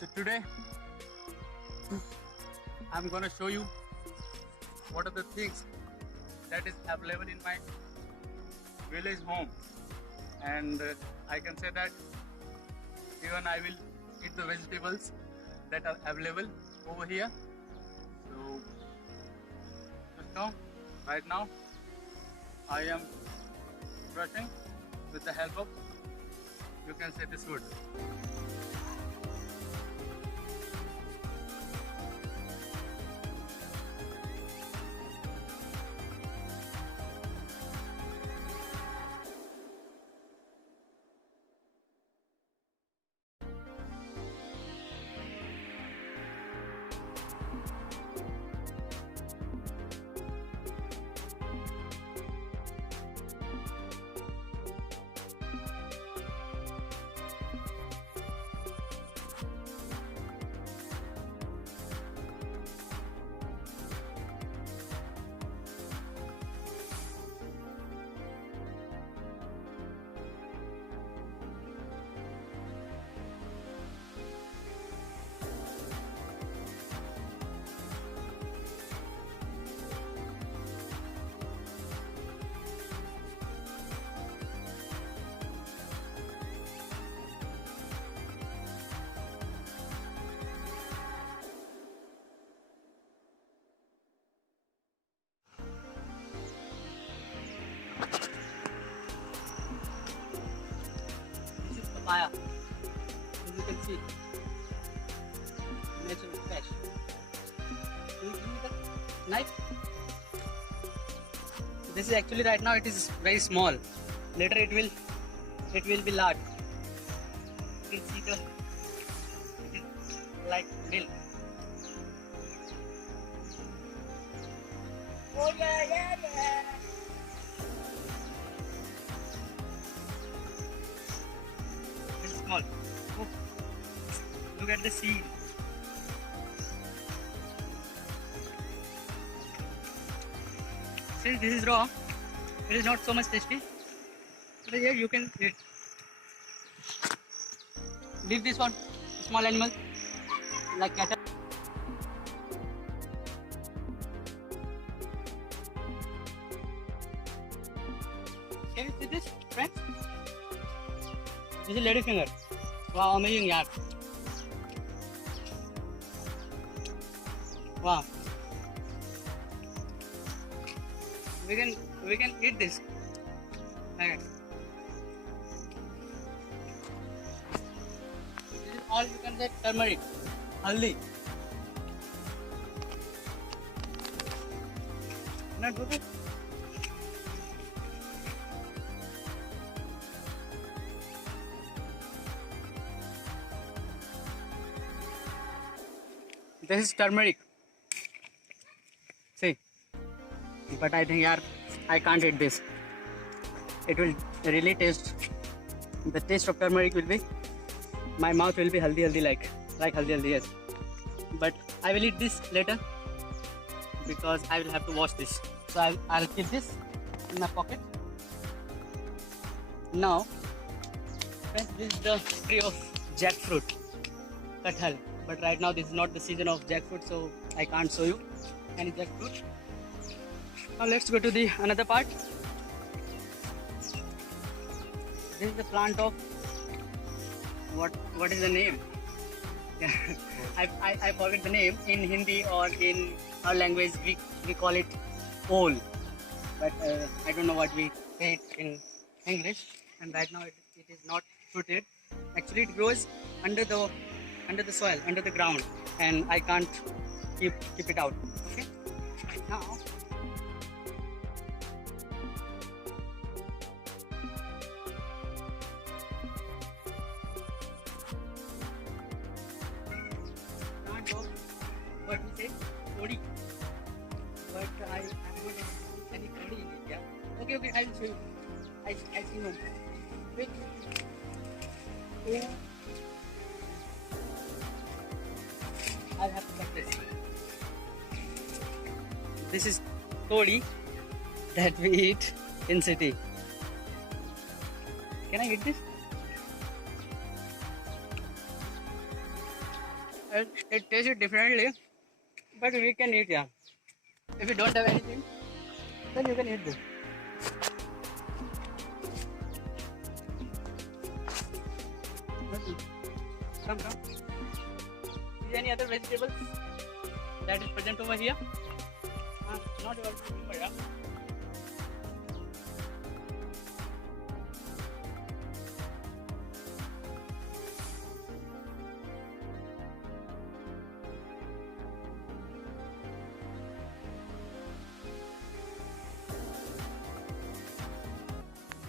So today I'm gonna show you what are the things that is available in my village home, and I can say that even I will eat the vegetables that are available over here. So just now, right now, I am brushing with the help of, you can say, this wood. This is papaya. As you can see, natural fresh. Can you give me the knife? This is actually right now it is very small. Later it will be large. You can see it is like milk. Oh yeah. It's small. Oh, look at the seed. Since this is raw, it is not so much tasty. But here you can eat. Leave this one, small animal like cattle. Can you see this, friends? This is lady finger. Wow, amazing, yaar. Wow. We can eat this. Okay. This is all you can say turmeric, haldi. Not good. This is turmeric. See. But I think yaar, I can't eat this. It will really taste. The taste of turmeric will be. My mouth will be haldi like haldi yes. But I will eat this later because I will have to wash this. So I'll keep this in my pocket. Now, friends, this is the tree of jackfruit, kathal. But right now this is not the season of jackfruit, so I can't show you any jackfruit. Now let's go to the another part. This is the plant of what is the name? I forget the name. In Hindi or in our language we call it ol, but I don't know what we say it in English. And right now it is not fruited. Actually it grows under the soil, under the ground, and I can't keep it out. Okay. Now what we say, Kodi. But I am not any Kodi in India. Okay, I will show you. I see one. Wait. I'll have to cut this. This is Kodi that we eat in city. Can I eat this? It tastes differently, but we can eat, yeah. If you don't have anything, then you can eat this. Come. Is any other vegetable that is present over here? Not your cucumber, yeah.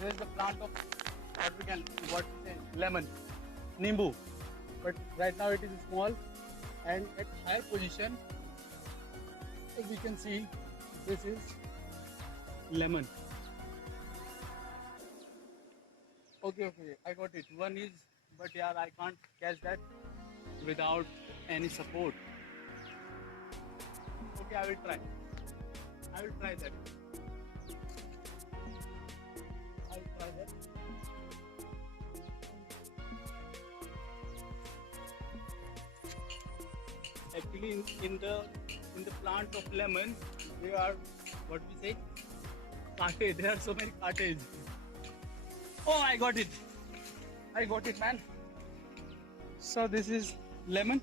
There is the plant of what we say, lemon, nimbu. But right now it is small and at high position. As you can see, this is lemon. Okay, I got it. One is, but yeah, I can't catch that without any support. Okay, I will try that. I will try that. Actually, in the plant of lemon, there are what we say, kate. There are so many kates. Oh, I got it, man. So this is lemon.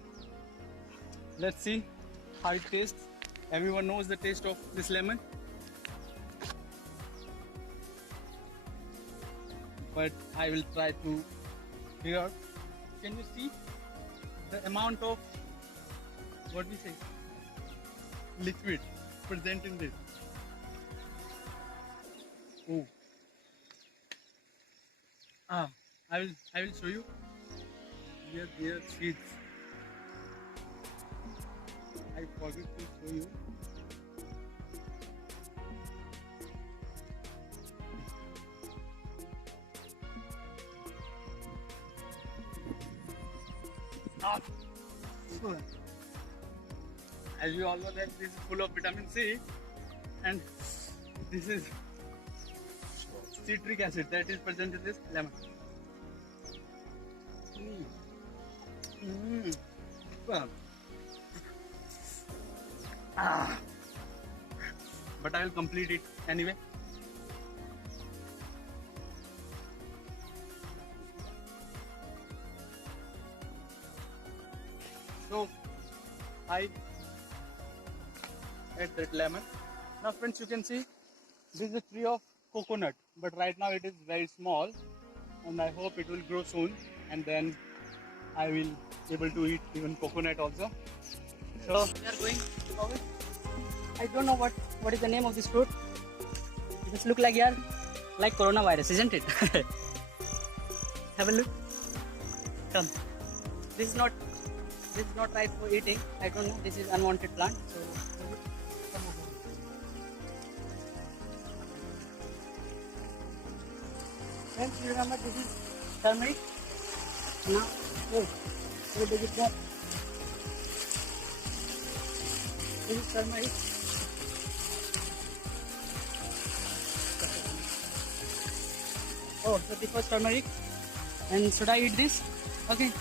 Let's see how it tastes. Everyone knows the taste of this lemon, but I will try to figure out. Can you see the amount of what we say liquid present in this? Oh, I will show you. Here are seeds. I forgot to show you. As you all know that this is full of vitamin C, and this is citric acid that is present in this lemon. But I will complete it anyway. So I add that lemon. Now friends, you can see this is a tree of coconut, but right now it is very small, and I hope it will grow soon, and then I will able to eat even coconut also. So we are going to go with, I don't know what is the name of this fruit. It just look like coronavirus, isn't it? Have a look. Come. This is not right for eating. I don't know. This is unwanted plant. So come over. Friends, you remember this is turmeric. Now, where does it go? This is turmeric. Oh, so this was turmeric. And should I eat this? Okay.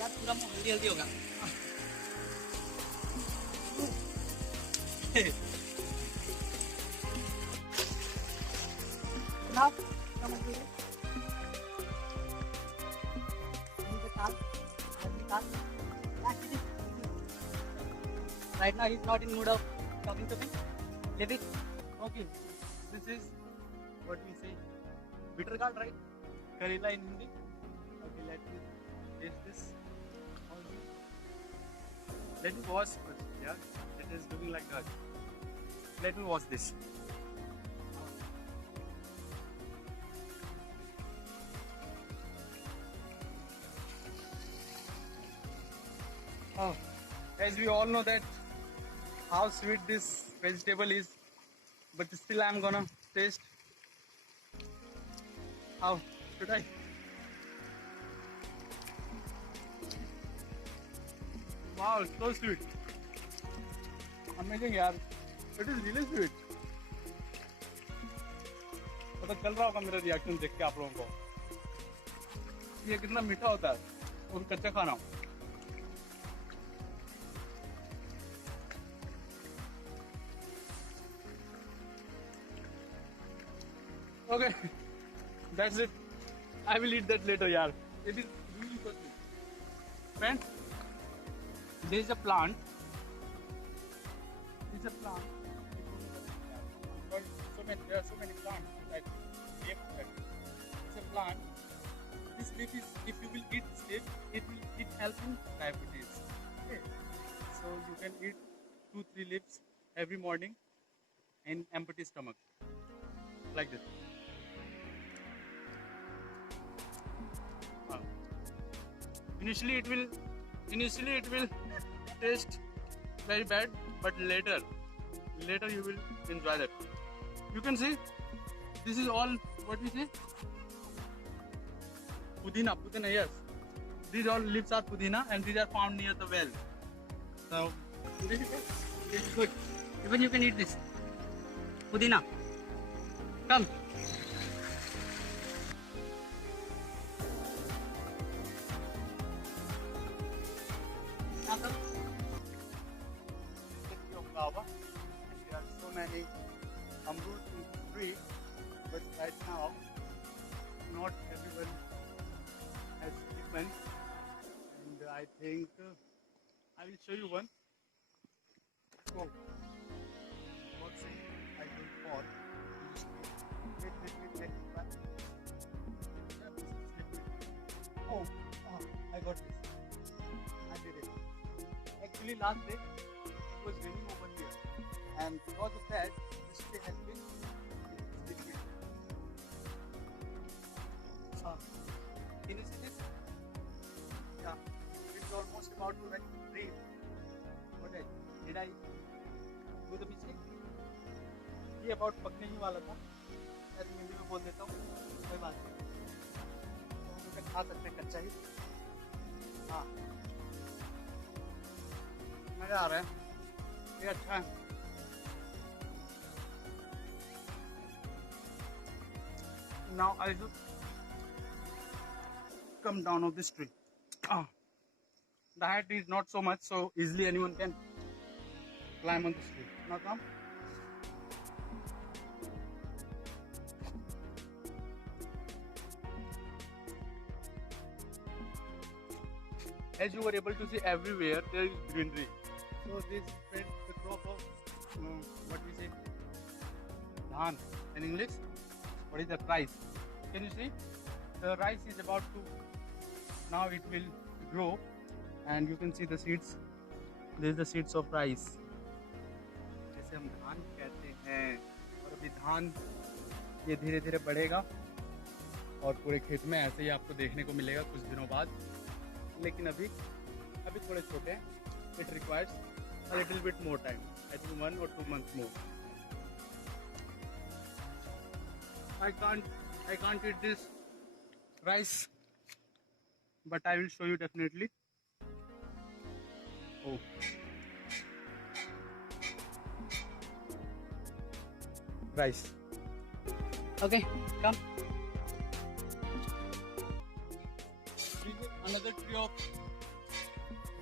यार पूरा मुंह हल्दी होगा. Now, come and do it. Right now he's not in mood of talking to me. Leave it. Okay, this is what we say, bitter gourd, right? Karela in Hindi. Okay, let me taste this. Let me wash first. Yeah, it is looking like that. Let me wash this. Oh, as we all know that how sweet this vegetable is, but still I'm gonna taste. How should I? Wow, it's so sweet. Amazing, yaar. It is really sweet. पता चल रहा होगा मेरा reaction देख के आप लोगों को. ये कितना मीठा होता है, वो भी कच्चा खाना। Okay, that's it. I will eat that later, yaar. It is really good. Friends, there is a plant. It's a plant. But there are so many plants that leaf. It's a plant. This leaf is, if you will eat this leaf, it helps in diabetes. Okay. So you can eat 2-3 leaves every morning in empty stomach, like this. Initially it will taste very bad, but later you will enjoy that. You can see this is all what we say pudina, yes. These all leaves are pudina and these are found near the well. So it's good. Even you can eat this pudina. Come. There are so many amrut in the tree, but right now not everyone has ripened, and I think I will show you one. Oh, God save I don't fall. Wait. Yeah, this is slippery. Oh, I got this. I did it. Actually, last day it was raining over here, and because of that, this tree has been slippery. Can you see this? Yeah, it's almost about to rain. What did I do the mistake? ये about पकने ही वाला था। मैं हिंदी में बोल देता हूँ, कोई बात नहीं। तो हम लोग खा सकते हैं कच्चा ही। हाँ, मजा आ रहा है। ये अच्छा है। Now I should come down of this tree. The height is not so much, so easily anyone can climb on this tree. Now come. As you were able to see everywhere, there is greenery. So this is the crop of what we say, dhan in English. What is the rice? Can you see? The rice is about to, now it will grow, and you can see the seeds. This is the seeds of rice. जैसे हम धान कहते हैं, और अभी धान ये धीरे धीरे बढ़ेगा और पूरे खेत में ऐसे ही आपको देखने को मिलेगा कुछ दिनों बाद. लेकिन अभी थोड़े छोटे हैं. It requires a little bit more time. I think 1 or 2 months more. I can't eat this rice, but I will show you definitely. Oh, rice. Okay, come. This is another tree of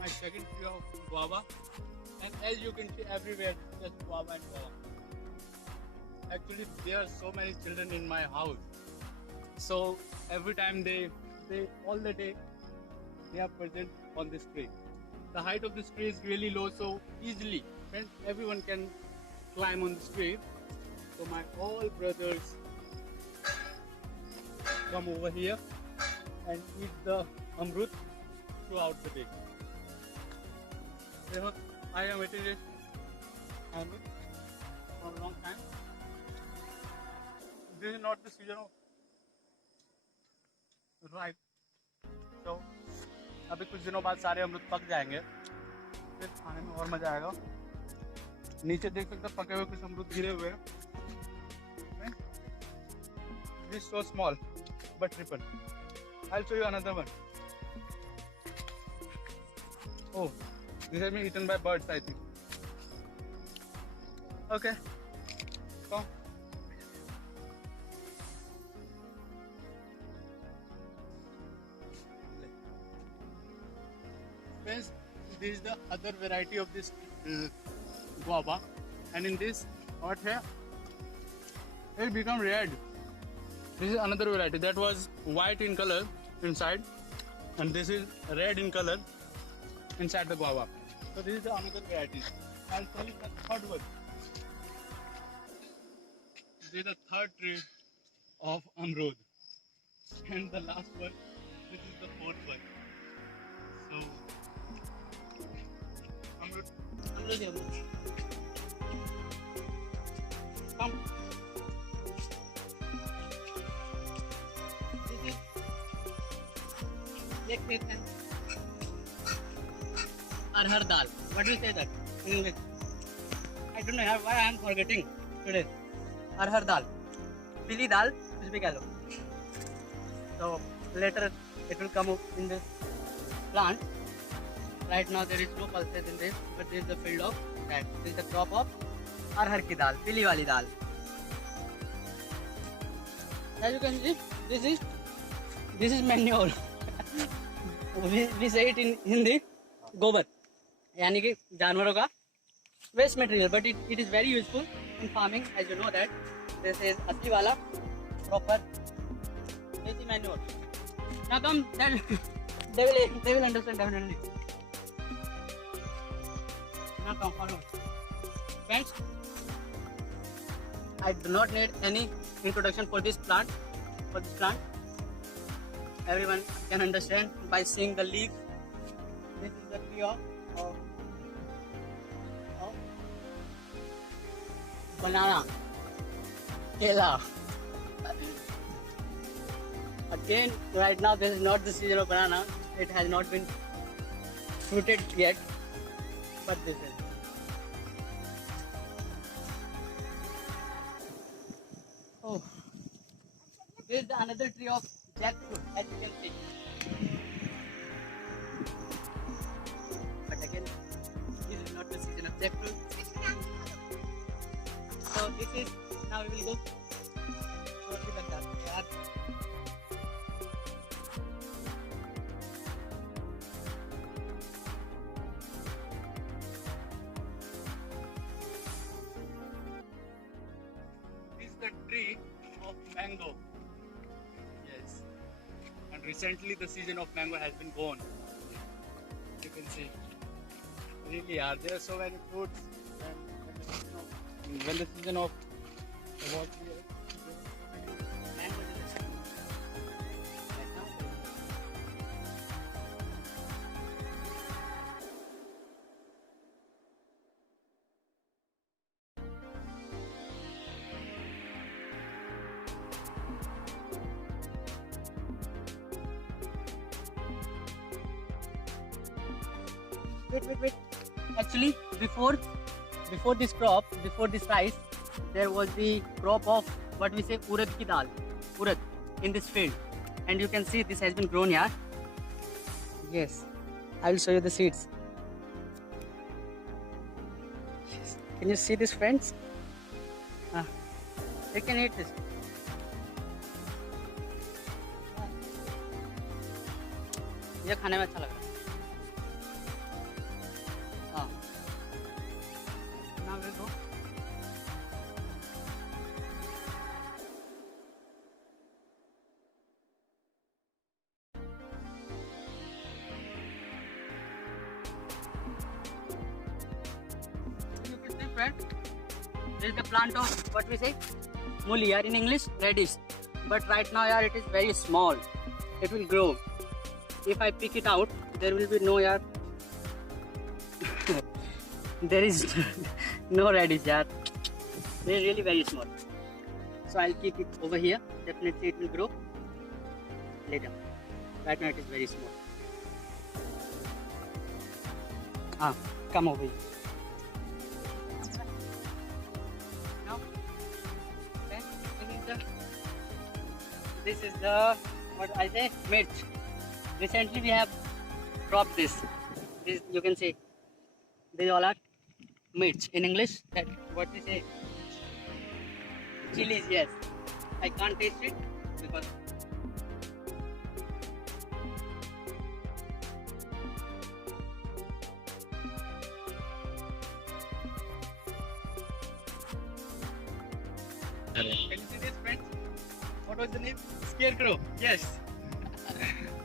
my second tree of guava, and as you can see everywhere, just guava and guava. Actually, there are so many children in my house, so every time they all the day they are present on this tree. The height of this tree is really low, so easily everyone can climb on this tree. So my all brothers come over here and eat the amrut throughout the day. You know, I am eating this amrut for a long time. This is not the season of ripe, so अभी कुछ दिनों बाद सारे अमरूद पक जाएंगे, फिर खाने में और मजा आएगा. नीचे देख सकते पके हुए कुछ अमरूद गिरे हुए हैं. This is so small but triple. I'll show you another one. Oh, this has been eaten by birds, I think. Okay, come. Friends, this is the other variety of this guava, and in this, what here? It become red. This is another variety that was white in color inside, and this is red in color inside the guava. So this is the another variety. I'll tell you the third one. This is the third tree of Amrud, and the last one. This is the fourth one. So Amrud, Amrud. Come. This is arhar dal. What do you say that in English? I don't know why I am forgetting today. Arhar dal, pili dal, कुछ भी कह लो. So later it will come up in this plant. Right now there is no pulses in this, but this is the field of that. This is the crop of arhar ki dal, pili wali dal. As you can see, this is manure. we say it in Hindi, gobar. यानी कि जानवरों का waste material, but it is very useful in farming. As you know that this is असली वाला proper desi manure. Now come they will understand definitely. Now come follow. Friends, I do not need any introduction for this plant. Everyone can understand by seeing the leaf. This is the tree of banana, kela. Again, right now this is not the season of banana. It has not been fruited yet, but this is. Oh, this is another tree of jackfruit, as you can see. But again, this is not the season of jackfruit. So this is, now we will go. This is the tree of mango. Yes. And recently the season of mango has been gone. You can see. Really, are there so many fruits? And when the season of what mango is right now. Wait. Actually, before this crop, before this rice, there was the crop of what we say urad ki dal, urad in this field, and you can see this has been grown here. Yes, I will show you the seeds. Can you see this, friends? You can eat this. ये खाने में अच्छा लग रहा है. Now we'll go. You can see, friend, this is the plant of what we say muli, here in English radish, but right now here it is very small. It will grow. If I pick it out, there will be no here. There is no radish here. They are really very small. So I'll keep it over here. Definitely it will grow later. Right now it is very small. Come over here. Now, this is the what I say mirch. Recently we have cropped this. This you can see. These all are mirch. In English, that what we say chilies. Yes, I can't taste it because Can you see this, friends? What was the name? Scarecrow. Yes.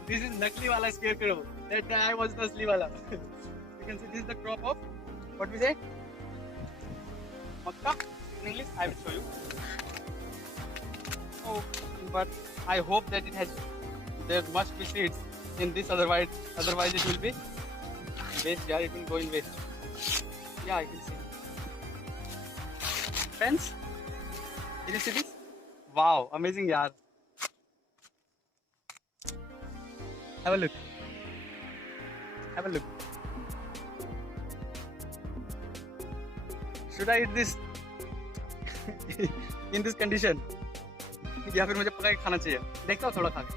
This is Nakli wala scarecrow. That I was the asli wala. You can see this is the crop of what we say? Makka. In English, I will show you. Oh, but I hope that it has. There must be seeds in this, otherwise it will be waste. Yeah, it will go in waste. Yeah, I can see. Friends, can you see this? Wow, amazing, yaar. Have a look. Have a look. Should I eat this in this condition? या फिर मुझे पका के खाना चाहिए? देखता हूँ थोड़ा खा के.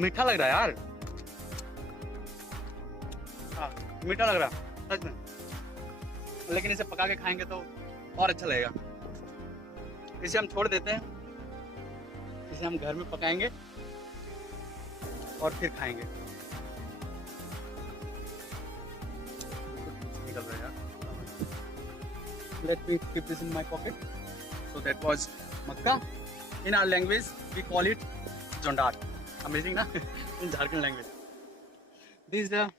मीठा लग रहा है यार. हाँ, मीठा लग रहा है सच में. लेकिन इसे पका के खाएंगे तो और अच्छा लगेगा. इसे हम छोड़ देते हैं. इसे हम घर में पकाएंगे और फिर खाएंगे. निकल रहा है यार. Let me keep this in my pocket. So that was Makka. In our language, we call it Jondar. Amazing, na? In Jharkhand language. This is the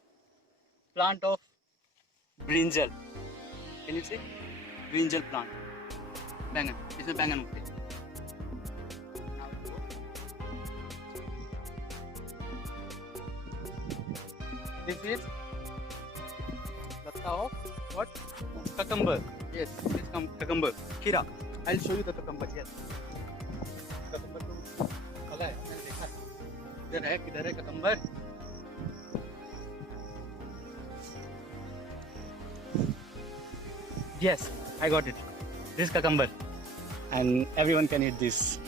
plant of brinjal. Can you see? Brinjal plant. Bangan. इसमें बैंगन उगते हैं. This is latta of what? Cucumber. Yes, this is cucumber. Khira. I'll show you the cucumber. Yes. Cucumber तो फला है. मैंने देखा. इधर है, किधर है cucumber? Yes, I got it. This is cucumber, and everyone can eat this.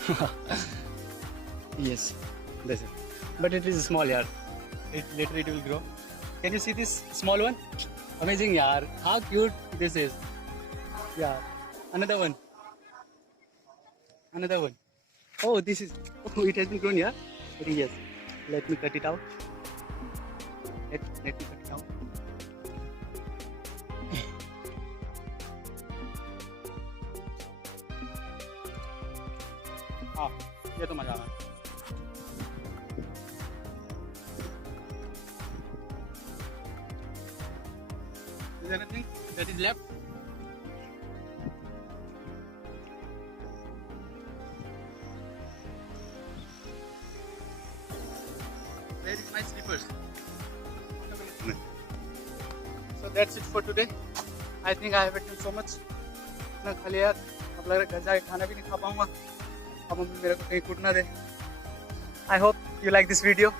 Yes, this is. But it is small, yaar. Later it will grow. Can you see this small one? Amazing, yaar. How cute this is. Yeah. Another one. Another one. Oh, this is. Oh, it has been grown, yeah. Yes. Let me cut it out. Let me cut it out. हाँ, ये तो मजा आ रहा है. Is there anything that is left? Where is my slippers? So that's it for today. I think I have eaten so much. इतना खा लिया. अब लग रहा है घर जाके खाना भी नहीं खा पाऊंगा. अब मम्मी मेरे को कहीं कूटना दे. I hope you like this video.